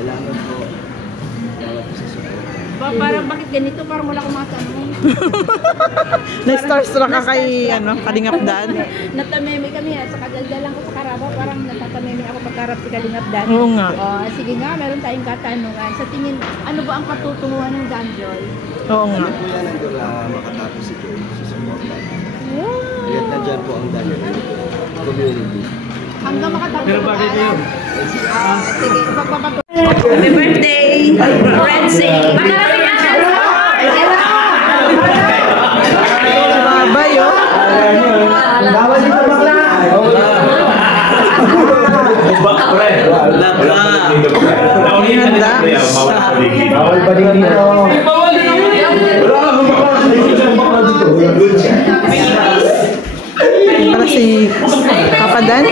Salamat po. Salamat po sa support. Parang bakit ganito? Parang wala akong matanong. Na-starstruck ka kay Kalingap Dan. Natameme kami at saka daldalan ko sa Carabao. Parang natatameme ako pagkarap si Kalingap Dan. Oo nga. Sige nga, meron tayong katanungan. Sa tingin, ano ba ang patutunguhan ng Danjoy? Oo nga. Ano po yan nandun makatapos si Joy sa support natin. Kaya nandyan po ang dami community. Hanggang makatapos Pero bakit yun? Sige, ipagpapatuloy. Happy birthday, Renzi! Babay, oh. Bawal dito bakla! Bawal pa din dito. Para si Papa Dan.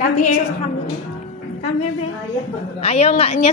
Come here. Come here, babe. Ayaw nga niya.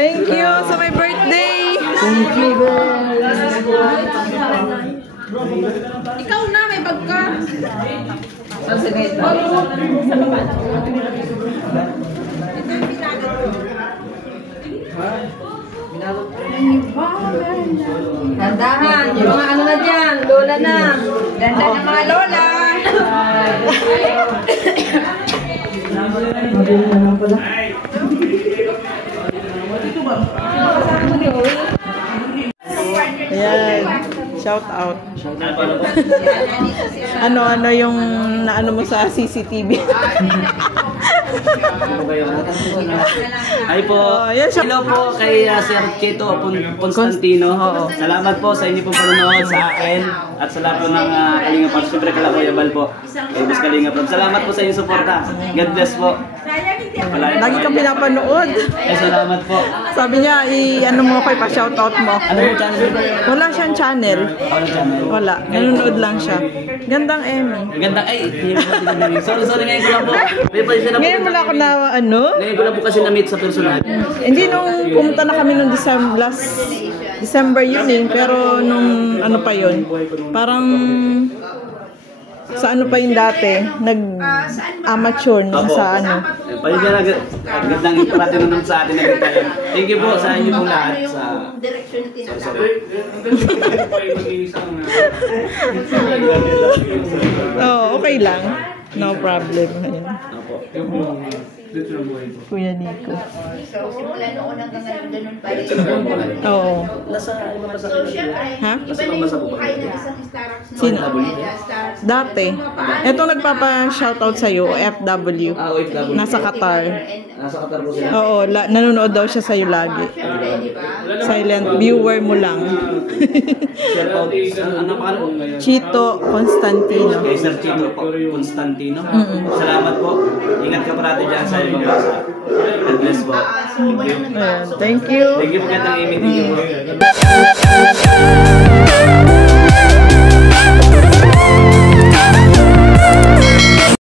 Thank you sa my birthday. Thank you, Ikaw na, may bag ka. Tandahan, yung mga ano na dyan, lola na. Ganda ng mga lola. Ayan. Shout out. Ano yung naano mo sa CCTV? Hi po. Ayan siya. Hello po kay Sir Chito Constantino. Oo. Salamat po sa inyo pong panonood sa akin at sa lahat po ng Kalinga Pops. Siyempre kala Kuya Bal po. Kay Boss Kalinga Pops. Salamat po sa inyong suporta. God bless po. Lagi kang pinapanood. Ay, salamat po. Sabi niya, ano mo ko, pa-shoutout mo. Ano yung channel? Wala siyang channel. Ano channel? Wala. Nanonood lang siya. Gandang Emmy. Ganda. Ay, sorry ngayon ko lang po. May pa siya na po. Ngayon wala ko na, ano? Ngayon ko lang po kasi na-meet sa personal. Hindi, nung pumunta na kami nung last December yun eh. Pero nung ano pa yun, parang sa ano pa yun dati, nag-amateur sa ano. Pwede na gandang parati nanonood sa atin na tayo. Thank you po sa inyo pong lahat. Sa Direksyon na tinatawag. Oh, okay lang. No problem. Ayan. Kuya Nico. So, simula noon hanggang ngayon, ganun pa rin. Oo. nasa iba pa sa So, syempre, Ha? iba na yung buhay ng isang Starbucks na Sino? Stars. Dati. Etong nagpapa-shoutout sa'yo, OFW. OFW. Nasa Qatar. Nasa Qatar po sila. Oo, nanonood daw siya sa'yo lagi. Syempre, di ba? Silent viewer mo lang. Shout out. Ano pa Chito Constantino. kay Sir Chito po, Constantino. Salamat po. Ingat ka parati dyan sa ibang bansa. God bless po. Thank you. Ayan, thank you. Thank you po, gandang Amy. Thank you po.